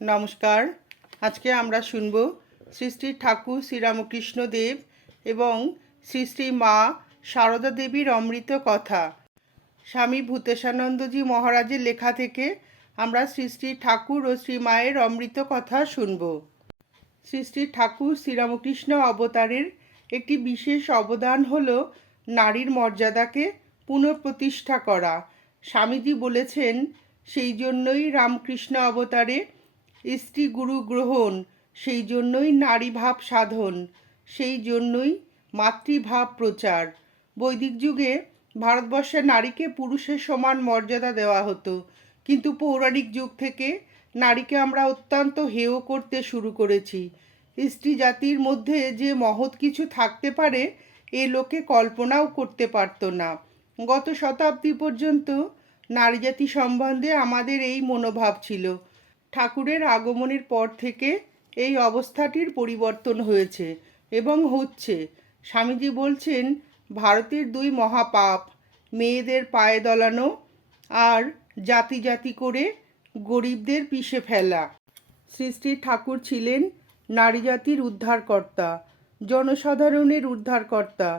নমস্কার। আজকে আমরা শুনব শ্রী শ্রী ঠাকুর শ্রীরামকৃষ্ণ দেব এবং শ্রী শ্রী মা সারদা দেবীর অমৃত কথা। স্বামী ভূতেশানন্দজি মহারাজের লেখা থেকে আমরা শ্রী শ্রী ঠাকুর ও শ্রী মায়ের অমৃত কথা শুনব। শ্রী শ্রী ঠাকুর শ্রীরামকৃষ্ণ অবতারের একটি বিশেষ অবদান হল নারীর মর্যাদাকে পুনঃপ্রতিষ্ঠা করা। স্বামীজি বলেছেন, সেই জন্যই রামকৃষ্ণ অবতারে স্ত্রী গুরু গ্রহণ, সেই জন্যই নারী ভাব সাধন, সেই জন্যই মাতৃভাব প্রচার। বৈদিক যুগে ভারতবর্ষের নারীকে পুরুষের সমান মর্যাদা দেওয়া হতো, কিন্তু পৌরাণিক যুগ থেকে নারীকে আমরা অত্যন্ত হেয় করতে শুরু করেছি। স্ত্রী জাতির মধ্যে যে মহৎ কিছু থাকতে পারে, এ লোকে কল্পনাও করতে পারতো না। গত শতাব্দী পর্যন্ত নারী জাতি সম্বন্ধে আমাদের এই মনোভাব ছিল। ঠাকুরের আগমনের পর থেকে এই অবস্থাটির পরিবর্তন হয়েছে এবং হচ্ছে। স্বামীজি বলছেন, ভারতের দুই মহাপাপ, মেয়েদের পায়ে দলানো আর জাতি জাতি করে গরিবদের পিষে ফেলা। শ্রী ঠাকুর ছিলেন নারী জাতির উদ্ধারকর্তা, জনসাধারণের উদ্ধারকর্তা,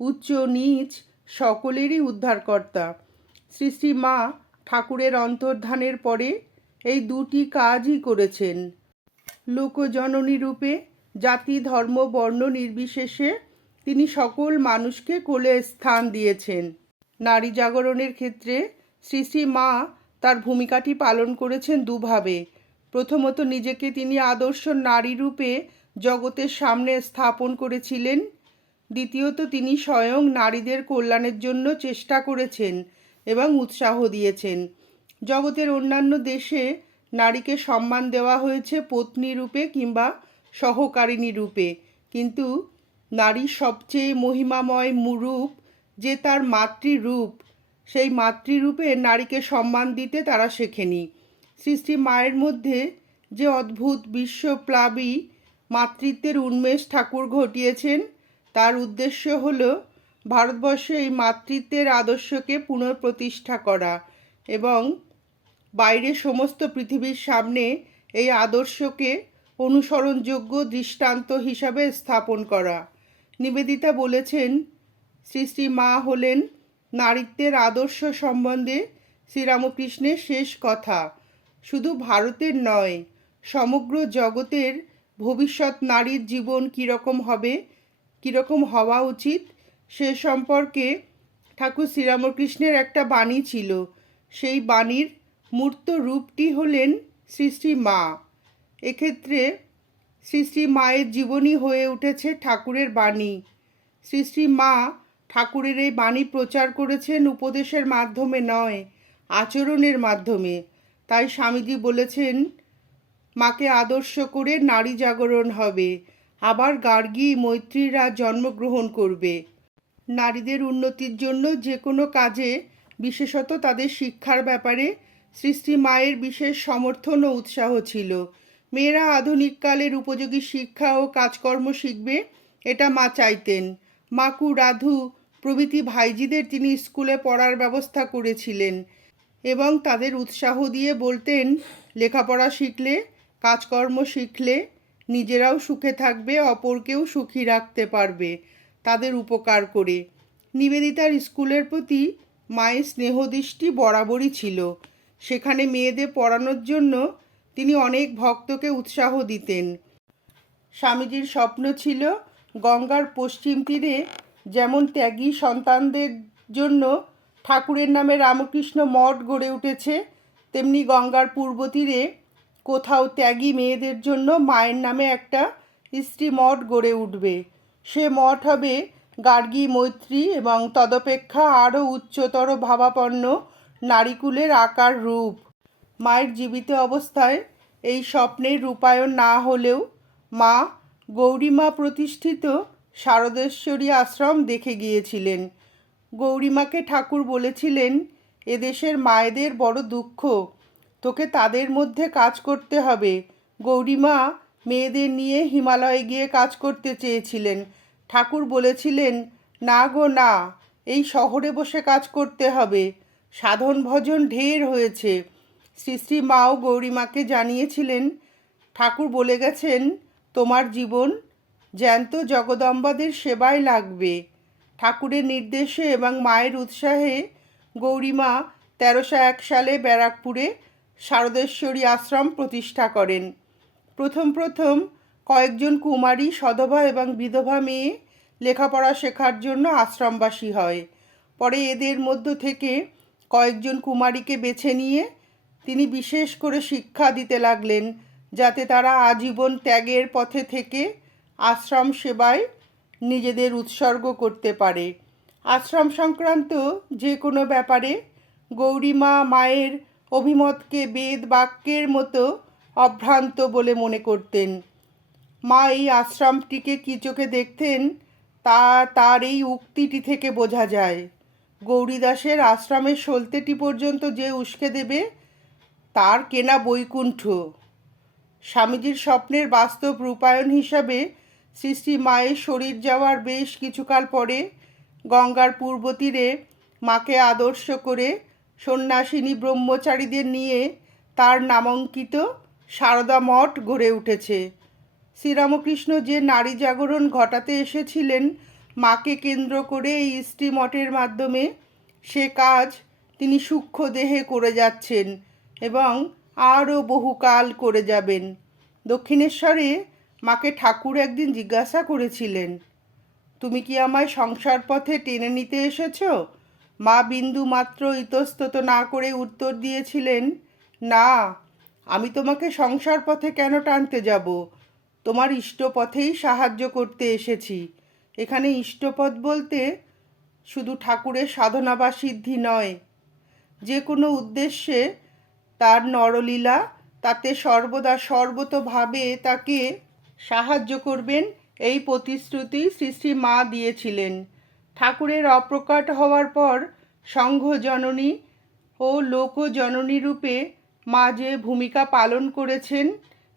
উচ্চ নীচ সকলেরই উদ্ধারকর্তা। শ্রী মা ঠাকুরের অন্তর্ধানের পরে এই দুটি কাজই করেছেন। লোকজননী রূপে, জাতি, ধর্ম, বর্ণ নির্বিশেষে তিনি সকল মানুষকে কোলে স্থান দিয়েছেন। নারী জাগরণের ক্ষেত্রে শ্রী শ্রী মা তার ভূমিকাটি পালন করেছেন দুভাবে। প্রথমত নিজেকে তিনি আদর্শ নারী রূপে জগতের সামনে স্থাপন করেছিলেন। দ্বিতীয়ত তিনি স্বয়ং নারীদের কল্যাণের জন্য চেষ্টা করেছেন এবং উৎসাহ দিয়েছেন। জগতের অন্যান্য দেশে নারীকে সম্মান দেওয়া হয়েছে পত্নী রূপে কিংবা সহকারিণী রূপে। কিন্তু নারীর সবচেয়ে মহিমাময় রূপ যে তার মাতৃরূপ, সেই মাতৃরূপে নারীকে সম্মান দিতে তারা শেখেনি। শ্রী মায়ের মধ্যে যে অদ্ভুত বিশ্বপ্লাবী মাতৃত্বের উন্মেষ ঠাকুর ঘটিয়েছেন, তার উদ্দেশ্য হল ভারতবর্ষে এই মাতৃত্বের আদর্শকে পুনঃপ্রতিষ্ঠা করা এবং বাইরে সমস্ত পৃথিবীর সামনে এই আদর্শকে অনুসরণযোগ্য দৃষ্টান্ত হিসাবে স্থাপন করা। নিবেদিতা বলেছেন, শ্রী শ্রী মা হলেন নারীত্বের আদর্শ সম্বন্ধে শ্রীরামকৃষ্ণের শেষ কথা। শুধু ভারতের নয়, সমগ্র জগতের ভবিষ্যৎ নারীর জীবন কীরকম হবে, কীরকম হওয়া উচিত, সে সম্পর্কে ঠাকুর শ্রীরামকৃষ্ণের একটা বাণী ছিল। সেই বাণীর মূর্ত রূপটি হলেন শ্রী মা। এক্ষেত্রে শ্রী শ্রী মায়ের জীবনী হয়ে উঠেছে ঠাকুরের বাণী। শ্রী শ্রী মা ঠাকুরের এই বাণী প্রচার করেছেন উপদেশের মাধ্যমে নয়, আচরণের মাধ্যমে। তাই স্বামীজি বলেছেন, মাকে আদর্শ করে নারী জাগরণ হবে, আবার গার্গী মৈত্রীরা জন্মগ্রহণ করবে। নারীদের উন্নতির জন্য যে কোনো কাজে, বিশেষত তাদের শিক্ষার ব্যাপারে শ্রী মায়ের বিশেষ সমর্থন ও উৎসাহ ছিল। মেয়েরা আধুনিককালের উপযোগী শিক্ষা ও কাজকর্ম শিখবে, এটা মা চাইতেন। মাকু, রাধু, প্রভৃতি ভাইজিদের তিনি স্কুলে পড়ার ব্যবস্থা করেছিলেন এবং তাদের উৎসাহ দিয়ে বলতেন, লেখাপড়া শিখলে, কাজকর্ম শিখলে নিজেরাও সুখে থাকবে, অপরকেও সুখী রাখতে পারবে। তাদের উপকার করে। নিবেদিতার স্কুলের প্রতি মায়ের স্নেহদৃষ্টি বরাবরই ছিল। সেখানে মেয়েদের পড়ানোর জন্য তিনি অনেক ভক্তকে উৎসাহ দিতেন। স্বামীজির স্বপ্ন ছিল গঙ্গার পশ্চিম তীরে যেমন ত্যাগী সন্তানদের জন্য ঠাকুরের নামে রামকৃষ্ণ মঠ গড়ে উঠেছে, তেমনি গঙ্গার পূর্ব তীরে কোথাও ত্যাগী মেয়েদের জন্য মায়ের নামে একটা স্ত্রী মঠ গড়ে উঠবে। সে মঠ হবে গার্গী মৈত্রী এবং তদপেক্ষা আরও উচ্চতর ভাবাপন্ন নারীকুলের আকার রূপ। মায়ের জীবিত অবস্থায় এই স্বপ্নের রূপায়ণ না হলেও মা গৌরীমা প্রতিষ্ঠিত শারদেশ্বরী আশ্রম দেখে গিয়েছিলেন। গৌরীমাকে ঠাকুর বলেছিলেন, এদেশের মায়েদের বড় দুঃখ। তোকে তাদের মধ্যে কাজ করতে হবে। গৌরীমা মেয়েদের নিয়ে হিমালয়ে গিয়ে কাজ করতে চেয়েছিলেন। ঠাকুর বলেছিলেন, না গো, না, এই শহরে বসে কাজ করতে হবে। সাধন ভজন ঢের হয়েছে। শ্রী শ্রী মাও গৌরীমাকে জানিয়েছিলেন, ঠাকুর বলে গেছেন, তোমার জীবন জ্যান্ত জগদম্বাদের সেবায় লাগবে। ঠাকুরের নির্দেশে এবং মায়ের উৎসাহে গৌরীমা তেরোশো এক সালে ব্যারাকপুরে শারদেশ্বরী আশ্রম প্রতিষ্ঠা করেন। প্রথম প্রথম কয়েকজন কুমারী, সধবা এবং বিধবা মেয়ে লেখাপড়া শেখার জন্য আশ্রমবাসী হয়। পরে এদের মধ্য থেকে কয়েকজন কুমারীকে বেছে নিয়ে তিনি বিশেষ করে শিক্ষা দিতে লাগলেন, যাতে তারা আজীবন ত্যাগের পথে থেকে আশ্রম সেবায় নিজেদের উৎসর্গ করতে পারে। আশ্রম সংক্রান্ত যে কোনো ব্যাপারে গৌরীমা মায়ের অভিমতকে বেদ বাক্যের মতো অভ্রান্ত বলে মনে করতেন। মা এই আশ্রমটিকে কী চোখে দেখতেন তা তার এই উক্তিটি থেকে বোঝা যায়। গৌরীদাসের আশ্রমের সলতেটি পর্যন্ত যে উস্কে দেবে, তার কেনা বৈকুণ্ঠ। স্বামীজির স্বপ্নের বাস্তব রূপায়ণ হিসাবে শ্রী শ্রী মায়ের শরীর যাওয়ার বেশ কিছুকাল পরে গঙ্গার পূর্ব তীরে মাকে আদর্শ করে সন্ন্যাসিনী ব্রহ্মচারীদের নিয়ে তার নামাঙ্কিত সারদা মঠ গড়ে উঠেছে। শ্রীরামকৃষ্ণ যে নারী জাগরণ ঘটাতে এসেছিলেন মাকে কেন্দ্র করে এই স্ত্রী মঠের মাধ্যমে সে কাজ তিনি সূক্ষ্ম দেহে করে যাচ্ছেন এবং আরও বহুকাল করে যাবেন। দক্ষিণেশ্বরে মাকে ঠাকুর একদিন জিজ্ঞাসা করেছিলেন, তুমি কি আমায় সংসার পথে টেনে নিতে এসেছ? মা বিন্দু মাত্র ইতস্তত না করে উত্তর দিয়েছিলেন, না, আমি তোমাকে সংসার পথে কেন টানতে যাব? তোমার ইষ্টপথেই সাহায্য করতে এসেছি। এখানে ইষ্টপদ বলতে শুধু ঠাকুরের সাধনা বা সিদ্ধি নয়। যে কোনো উদ্দেশ্যে তার নরলীলা, তাতে সর্বদা সর্বতভাবে তাকে সাহায্য করবেন এই প্রতিশ্রুতি শ্রী মা দিয়েছিলেন। ঠাকুরের অপ্রকাট হওয়ার পর সংঘ জননী ও লোক জননী রূপে মা যে ভূমিকা পালন করেছেন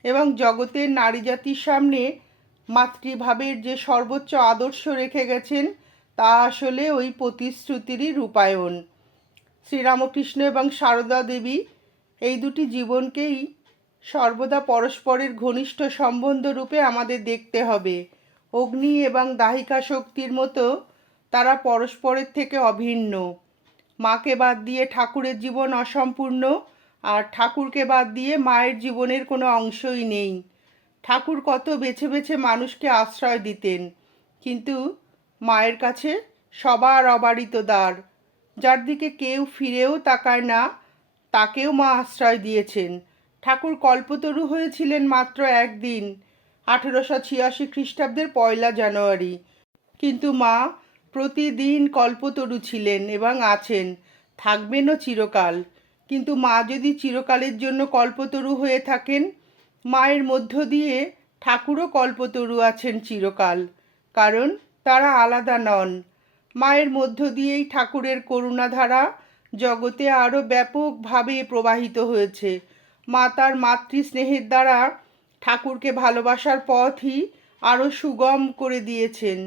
এবং জগতের নারী জাতির সামনে মাতৃভাবের যে সর্বোচ্চ আদর্শ রেখে গেছেন, তা আসলে ওই প্রতিশ্রুতিরই রূপায়ণ। শ্রীরামকৃষ্ণ এবং সারদা দেবী এই দুটি জীবনকেই সর্বদা পরস্পরের ঘনিষ্ঠ সম্বন্ধ রূপে আমাদের দেখতে হবে। অগ্নি এবং দাহিকা শক্তির মতো তারা পরস্পরের থেকে অভিন্ন। মাকে বাদ দিয়ে ঠাকুরের জীবন অসম্পূর্ণ, আর ঠাকুরকে বাদ দিয়ে মায়ের জীবনের কোনো অংশই নেই। ঠাকুর কত বেছে বেছে মানুষকে আশ্রয় দিতেন। কিন্তু মায়ের কাছে সবার অবারিত দ্বার, যার দিকে কেউ ফিরেও তাকায় না, তাকেও মা আশ্রয় দিয়েছেন। ঠাকুর কল্পতরু হয়েছিলেন মাত্র একদিন, আঠেরোশো ছিয়াশি খ্রিস্টাব্দের পয়লা জানুয়ারি। কিন্তু মা প্রতিদিন কল্পতরু ছিলেন এবং আছেন, থাকবেনও চিরকাল। কিন্তু মা যদি চিরকালের জন্য কল্পতরু হয়ে থাকেন মায়ের মধ্য দিয়ে ঠাকুরও কল্পতরু আছেন চিরকাল, কারণ তারা আলাদা নন। মায়ের মধ্য দিয়েই ঠাকুরের করুণাধারা জগতে আরও ব্যাপকভাবে প্রবাহিত হয়েছে। মা তার মাতৃস্নেহের দ্বারা ঠাকুরকে ভালোবাসার পথই আরও সুগম করে দিয়েছেন।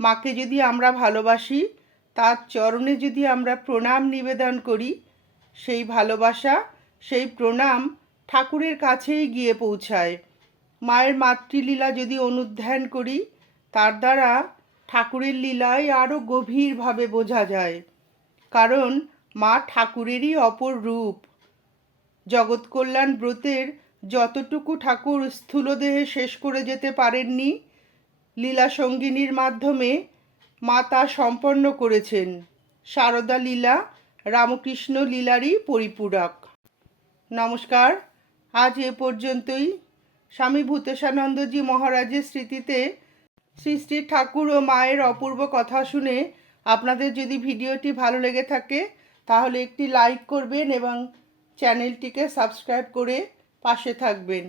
মাকে যদি আমরা ভালোবাসি, তার চরণে যদি আমরা প্রণাম নিবেদন করি, সেই ভালোবাসা, সেই প্রণাম ঠাকুরের কাছেই গিয়ে পৌঁছায়। মায়ের মাতৃলীলা যদি অনুধ্যান করি, তার দ্বারা ঠাকুরের লীলায় আরও গভীরভাবে বোঝা যায়। কারণ মা ঠাকুরেরই অপর রূপ। জগৎ কল্যাণ ব্রতের যতটুকু ঠাকুর স্থূলদেহে শেষ করে যেতে পারেননি লীলা সঙ্গিনীর মাধ্যমে মা তা সম্পন্ন করেছেন। সারদা লীলা, রামকৃষ্ণ লীলারই পরিপূরক। নমস্কার। আজ এ পর্যন্তই। স্বামী ভূতেশানন্দজি মহারাজের স্মৃতিতে শ্রী শ্রী ঠাকুর ও মায়ের অপূর্ব কথা শুনে আপনাদের যদি ভিডিওটি ভালো লেগে থাকে, তাহলে একটি লাইক করবেন এবং চ্যানেলটিকে সাবস্ক্রাইব করে পাশে থাকবেন।